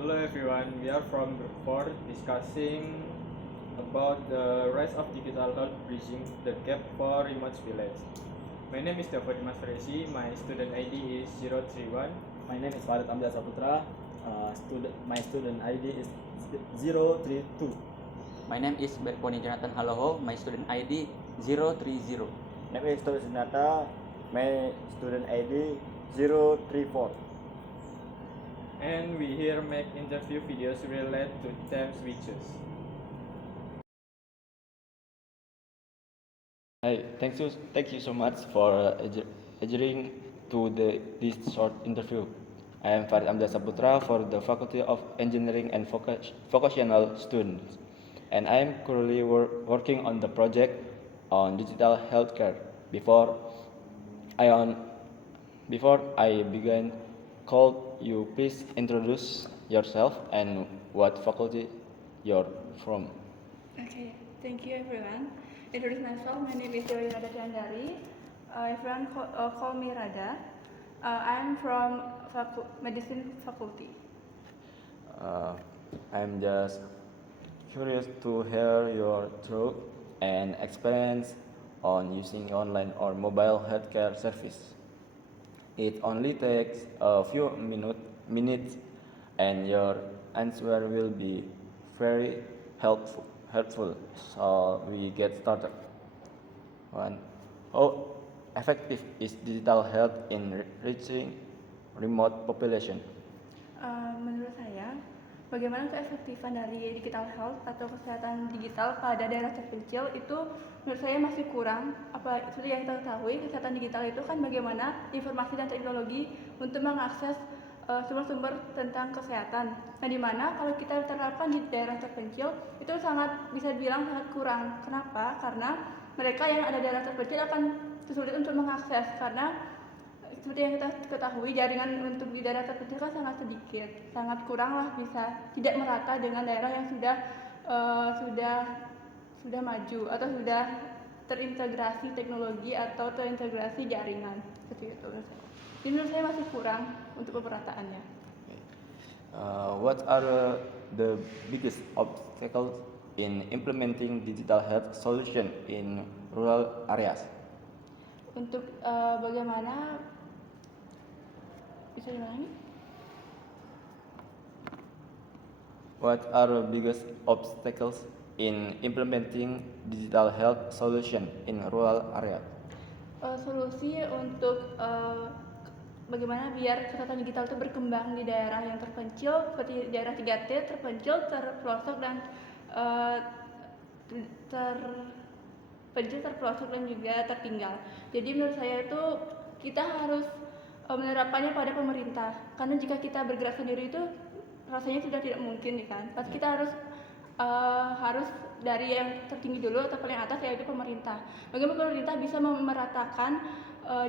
Hello everyone, we are from Group 4 discussing about the rise of digital health bridging the gap for remote village. My name is Davo Dimas Fresi, my student ID is 031. My name is Farid Amjad Saputra. My student ID is 032. My name is Poni Jonathan Haloho. My student ID 030. Name is Thomas Sinata. My student ID 034. And we here make interview videos related to TEM switches. Hi, thank you so much for adhering to this short interview. I am Farid Amjad Saputra for the Faculty of Engineering and Vocational Students, and I am currently working on the project on digital healthcare. Before I begin, could you please introduce yourself and what faculty you're from? Okay, thank you everyone. Introduce myself, my name is Dewi Rada Chandari. Everyone call me Rada. I'm from medicine faculty. I'm just curious to hear your thought and experience on using online or mobile healthcare service. It only takes a few minutes, and your answer will be very helpful. So we get started. One, how effective is digital health in reaching remote population? Menurut saya, bagaimana keefektifan dari digital health atau kesehatan digital pada daerah terpencil itu menurut saya masih kurang. Seperti yang kita ketahui, kesehatan digital itu kan bagaimana informasi dan teknologi untuk mengakses sumber-sumber tentang kesehatan. Nah, di mana kalau kita terapkan di daerah terpencil itu bisa dibilang sangat kurang. Kenapa? Karena mereka yang ada di daerah terpencil akan sulit untuk mengakses karena seperti yang kita ketahui jaringan untuk di daerah terpencil kan sangat sedikit, sangat kurang lah, bisa tidak merata dengan daerah yang sudah maju atau sudah terintegrasi teknologi atau terintegrasi jaringan seperti itu. Jadi menurut saya masih kurang untuk pemerataannya. What are the biggest obstacles in implementing digital health solution in rural areas? Untuk bagaimana bisa diulangi? What are the biggest obstacles in implementing digital health solution in rural area? Solusi untuk bagaimana biar kesehatan digital itu berkembang di daerah yang terpencil seperti daerah 3T, terpencil, terpelosok dan terpelosok dan juga tertinggal. Jadi menurut saya itu kita harus menerapkannya pada pemerintah, karena jika kita bergerak sendiri itu rasanya sudah tidak mungkin kan. Pasti kita harus dari yang tertinggi dulu atau paling atas, yaitu pemerintah. Bagaimana pemerintah bisa memeratakan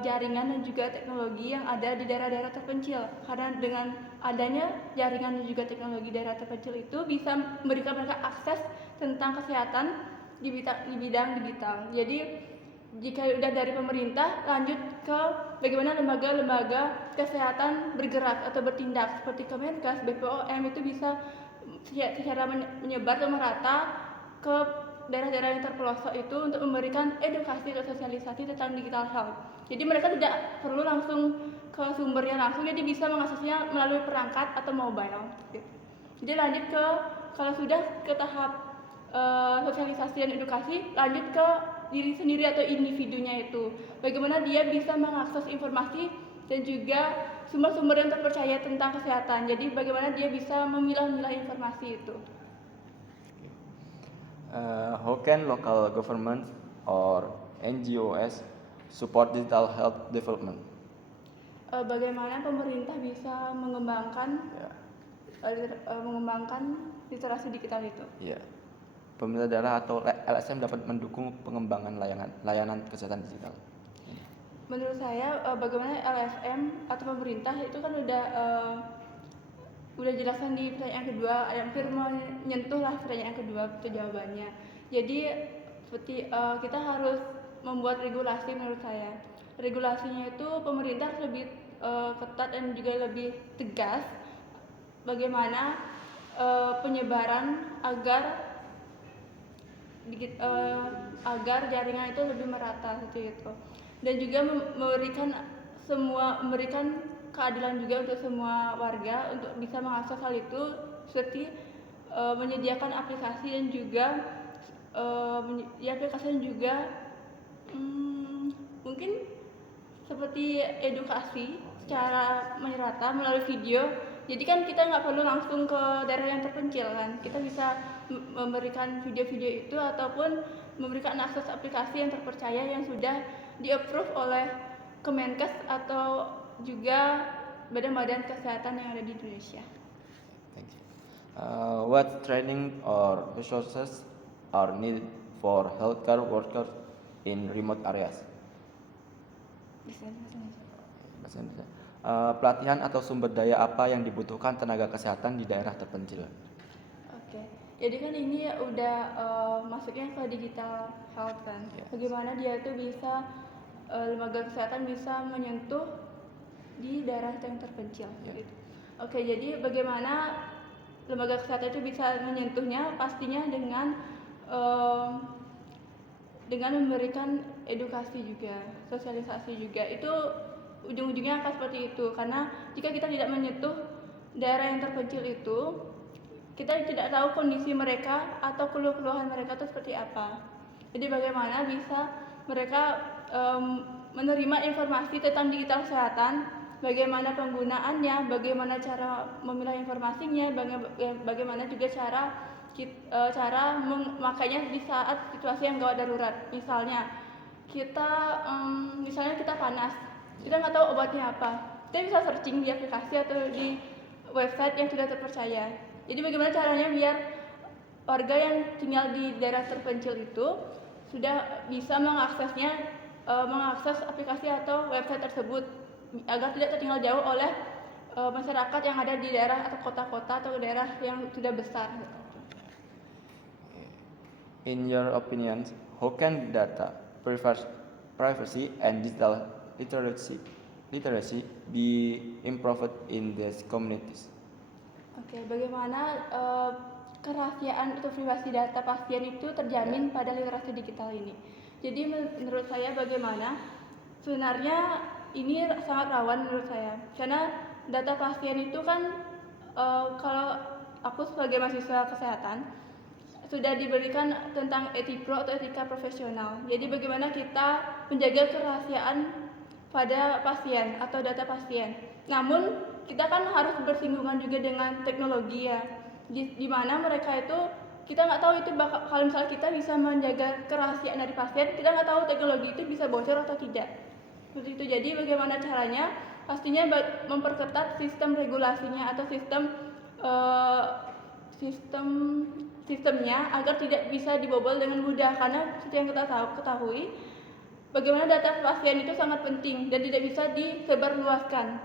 jaringan dan juga teknologi yang ada di daerah-daerah terpencil, karena dengan adanya jaringan dan juga teknologi daerah terpencil itu bisa memberikan mereka akses tentang kesehatan di bidang digital. Jadi jika sudah dari pemerintah, lanjut ke bagaimana lembaga-lembaga kesehatan bergerak atau bertindak seperti Kemenkes, BPOM itu bisa secara menyebar atau merata ke daerah-daerah yang terpelosok itu untuk memberikan edukasi atau sosialisasi tentang digital health. Jadi mereka tidak perlu langsung ke sumbernya langsung, jadi bisa mengaksesnya melalui perangkat atau mobile. Jadi lanjut ke kalau sudah ke tahap sosialisasi dan edukasi, lanjut ke diri sendiri atau individunya itu. Bagaimana dia bisa mengakses informasi dan juga sumber-sumber yang terpercaya tentang kesehatan. Jadi bagaimana dia bisa memilah-milah informasi itu. How can local government or NGOs support digital health development? Bagaimana pemerintah bisa mengembangkan literasi digital itu? Yeah. Pemerintah daerah atau LSM dapat mendukung pengembangan layanan kesehatan digital. Menurut saya bagaimana LSM atau pemerintah itu kan udah jelaskan di pertanyaan kedua, hampir menyentuh lah pertanyaan kedua itu jawabannya. Jadi seperti kita harus membuat regulasi. Menurut saya regulasinya itu pemerintah harus lebih ketat dan juga lebih tegas bagaimana penyebaran agar jaringan itu lebih merata seperti itu, dan juga memberikan keadilan juga untuk semua warga untuk bisa mengakses hal itu, seperti menyediakan aplikasi dan juga mungkin seperti edukasi secara merata melalui video. Jadi kan kita nggak perlu langsung ke daerah yang terpencil kan, kita bisa memberikan video-video itu ataupun memberikan akses aplikasi yang terpercaya yang sudah di-approve oleh Kemenkes atau juga badan-badan kesehatan yang ada di Indonesia. Thank you. What training or resources are needed for healthcare workers in remote areas? Bahasa Indonesia. Pelatihan atau sumber daya apa yang dibutuhkan tenaga kesehatan di daerah terpencil? Oke, jadi kan ini udah masuknya ke digital health kan. Yes. Bagaimana dia itu bisa lembaga kesehatan bisa menyentuh di daerah yang terpencil. Yeah. Gitu. Oke, jadi bagaimana lembaga kesehatan itu bisa menyentuhnya? Pastinya dengan memberikan edukasi juga, sosialisasi juga. Itu ujung-ujungnya akan seperti itu, karena jika kita tidak menyentuh daerah yang terpencil itu, kita tidak tahu kondisi mereka atau keluhan mereka itu seperti apa. Jadi bagaimana bisa mereka menerima informasi tentang digital kesehatan, bagaimana penggunaannya, bagaimana cara memilah informasinya, bagaimana juga cara memakainya di saat situasi yang gawat darurat. Misalnya kita panas, kita nggak tahu obatnya apa, kita bisa searching di aplikasi atau di website yang sudah terpercaya. Jadi bagaimana caranya biar warga yang tinggal di daerah terpencil itu sudah bisa mengakses aplikasi atau website tersebut agar tidak tertinggal jauh oleh masyarakat yang ada di daerah atau kota-kota atau daerah yang sudah besar. In your opinion, how can data privacy and digital literacy be improved in these communities? Oke, bagaimana kerahasiaan atau privasi data pasien itu terjamin pada literasi digital ini? Jadi menurut saya bagaimana sebenarnya ini sangat rawan menurut saya, karena data pasien itu kan kalau aku sebagai mahasiswa kesehatan sudah diberikan tentang etikpro atau etika profesional. Jadi bagaimana kita menjaga kerahasiaan pada pasien atau data pasien. Namun kita kan harus bersinggungan juga dengan teknologi ya, di mana mereka itu kita nggak tahu itu kalau misalnya kita bisa menjaga kerahasiaan dari pasien, kita nggak tahu teknologi itu bisa bocor atau tidak. Seperti itu. Jadi bagaimana caranya? Pastinya memperketat sistem regulasinya atau sistemnya agar tidak bisa dibobol dengan mudah, karena seperti yang kita ketahui bagaimana data pasien itu sangat penting dan tidak bisa disebarluaskan.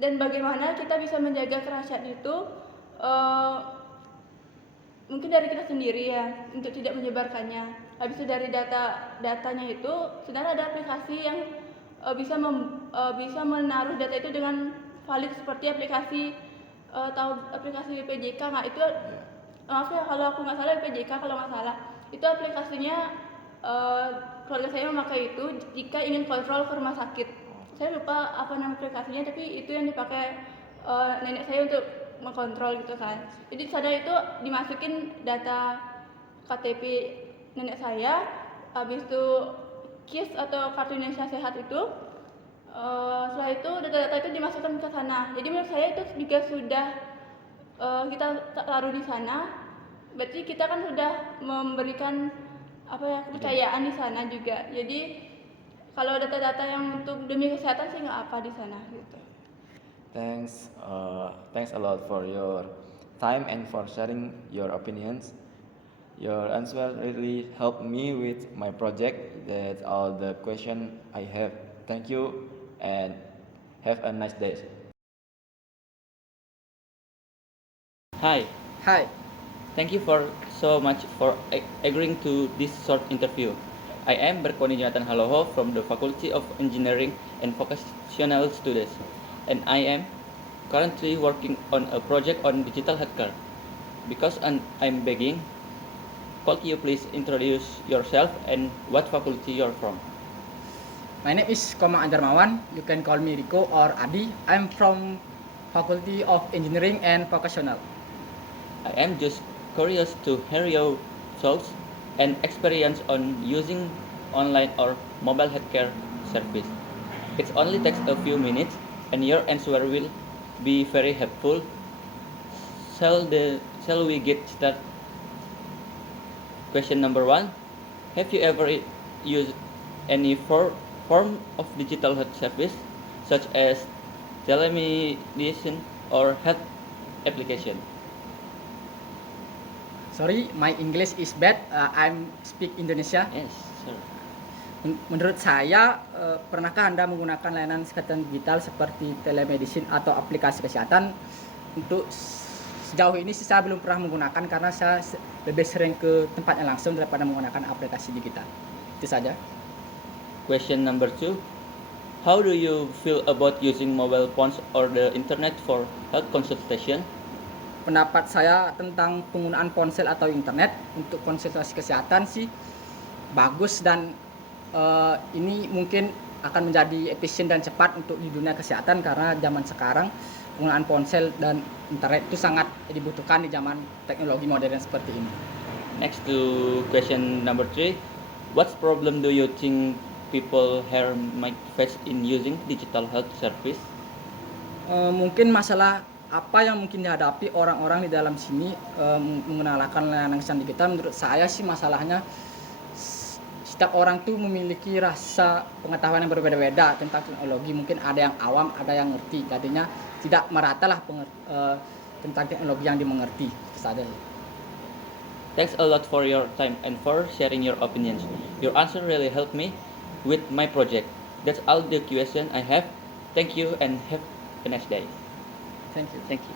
Dan bagaimana kita bisa menjaga kerahasiaan itu mungkin dari kita sendiri ya, untuk tidak menyebarkannya. Habis itu dari datanya itu sebenarnya ada aplikasi yang bisa menaruh data itu dengan valid, seperti aplikasi BPJK nggak itu. Maaf ya kalau aku nggak salah, BPJK kalau nggak salah itu aplikasinya keluarga saya memakai itu jika ingin kontrol ke rumah sakit. Saya lupa apa nama aplikasinya, tapi itu yang dipakai nenek saya untuk mengkontrol gitu kan. Jadi di sana itu dimasukin data KTP nenek saya, habis itu KIS atau kartu Indonesia Sehat itu. Setelah itu data-data itu dimasukkan ke sana. Jadi menurut saya itu juga sudah kita taruh di sana, berarti kita kan sudah memberikan kepercayaan di sana juga. Jadi kalau data-data yang untuk demi kesehatan sih nggak apa di sana gitu. Thanks a lot for your time and for sharing your opinions. Your answer really helped me with my project. That's all the question I have. Thank you and have a nice day. Hi, Hi. thank you so much for agreeing to this short interview. I am Berkoni Jonathan Haloho from the Faculty of Engineering and Vocational Studies, and I am currently working on a project on digital healthcare. Because I'm begging, could you please introduce yourself and what faculty you're from? My name is Koma Anjarmawan. You can call me Rico or Adi. I'm from Faculty of Engineering and Vocational. I am just curious to hear your thoughts and experience on using online or mobile healthcare service. It only takes a few minutes and your answer will be very helpful. Shall we get started? Question number 1. Have you ever used any form of digital health service such as telemedicine or health application? Sorry, my English is bad. I'm speak Indonesia. Yes, sir. Menurut saya, pernahkah Anda menggunakan layanan kesehatan digital seperti telemedicine atau aplikasi kesehatan? Untuk sejauh ini sih saya belum pernah menggunakan karena saya lebih sering ke tempatnya langsung daripada menggunakan aplikasi digital. Itu saja. Question number 2. How do you feel about using mobile phones or the internet for health consultation? Pendapat saya tentang penggunaan ponsel atau internet untuk konsultasi kesehatan sih bagus dan ini mungkin akan menjadi efisien dan cepat untuk di dunia kesehatan karena zaman sekarang penggunaan ponsel dan internet itu sangat dibutuhkan di zaman teknologi modern seperti ini. Next to question number 3. What problem do you think people here might face in using digital health service? Mungkin masalah apa yang mungkin dihadapi orang-orang di dalam sini menggunakan layanan kesehatan digital. Menurut saya sih masalahnya setiap orang tuh memiliki rasa pengetahuan yang berbeda-beda tentang teknologi. Mungkin ada yang awam, ada yang ngerti. Artinya tidak meratalah tentang teknologi yang dimengerti. Itu saja. Thanks a lot for your time and for sharing your opinions. Your answer really helped me with my project. That's all the question I have. Thank you and have a nice day. Thank you. Thank you.